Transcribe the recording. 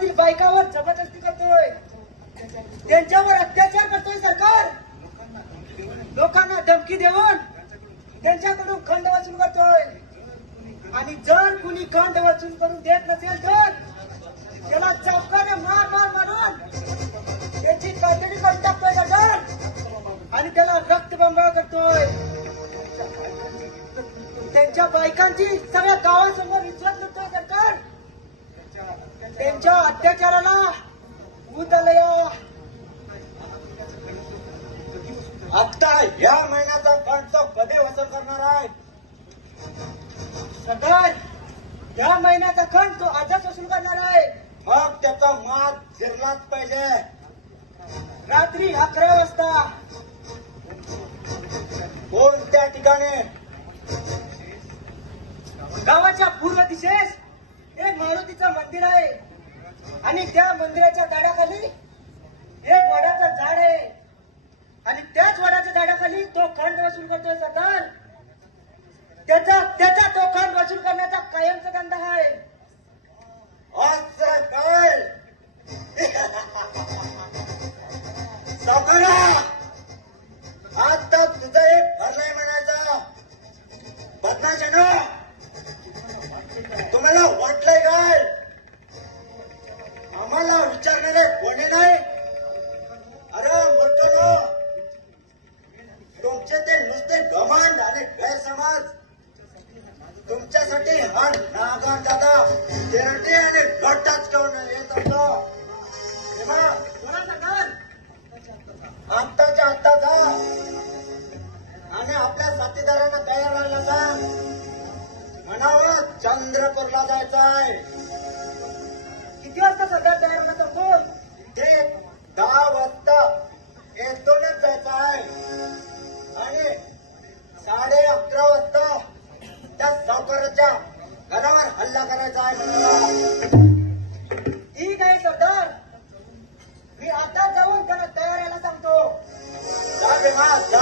गावातील बायकावर जबरदस्ती करतोय, त्यांच्यावर अत्याचार करतोय सरकार, लोकांना धमकी देऊन त्यांच्याकडून खंड वसूल करतोय. आणि जर कुणी खंड वसूल करून देत नसेल तर त्याला चापकाने मार मारून त्याची कातडी करून टाकतोय सरकार आणि त्याला रक्तबंबाळ करतोय. त्यांच्या बायकांची सगळ्या गावासमोर इज्जत लुटतोय सरकार. त्यांच्या अत्याचाराला उतरलंय. आता या महिन्याचा फंड तो कधी वसूल करणार आहे सरकार? या महिन्याचा खंड तो आजच वसूल करणार आहे. मग त्याचा मात शिरलाच पाहिजे. रात्री 11 वाजता कोणत्या ठिकाणी? गावाच्या पूर्व दिशेस एक मारुतीचं मंदिर आहे आणि त्या मंदिराच्या झाडाखाली एक वडाचं झाड आहे आणि त्याच वडाच्या झाडाखाली तो खंड वसूल करतोय सरकार. त्याचा तो खंड वसूल करण्याचा कायमचा धंदा आहे. असं काय? सावकारा, आता तुझं एक भरलंय म्हणायचं. बदनाशानो, तुम्हाला वाटलंय काय आम्हाला विचारणारे कोणी नाही? अरे मोठ्यानो, तुमचे ते नुसते घमंड आणि गैरसमज. तुमच्यासाठी हा नागार दादा तेरटे आणि गट्टाच करून येत असतो. आत्ताच्या आत्ता जा आणि आपल्या साथीदारांना तयार व्हायला सांग. म्हणावं चंद्रपूरला जायचंय. किती वाजता सरकार तयार होणार कोण? ते 10 वाजता येथूनच जायचं आहे आणि 11:30 वाजता त्या सावकाराच्या घरावर हल्ला करायचा आहे म्हणून. ठीक आहे सरदार, मी आता जाऊन त्याला तयार यायला सांगतो. जा भीमा, जा.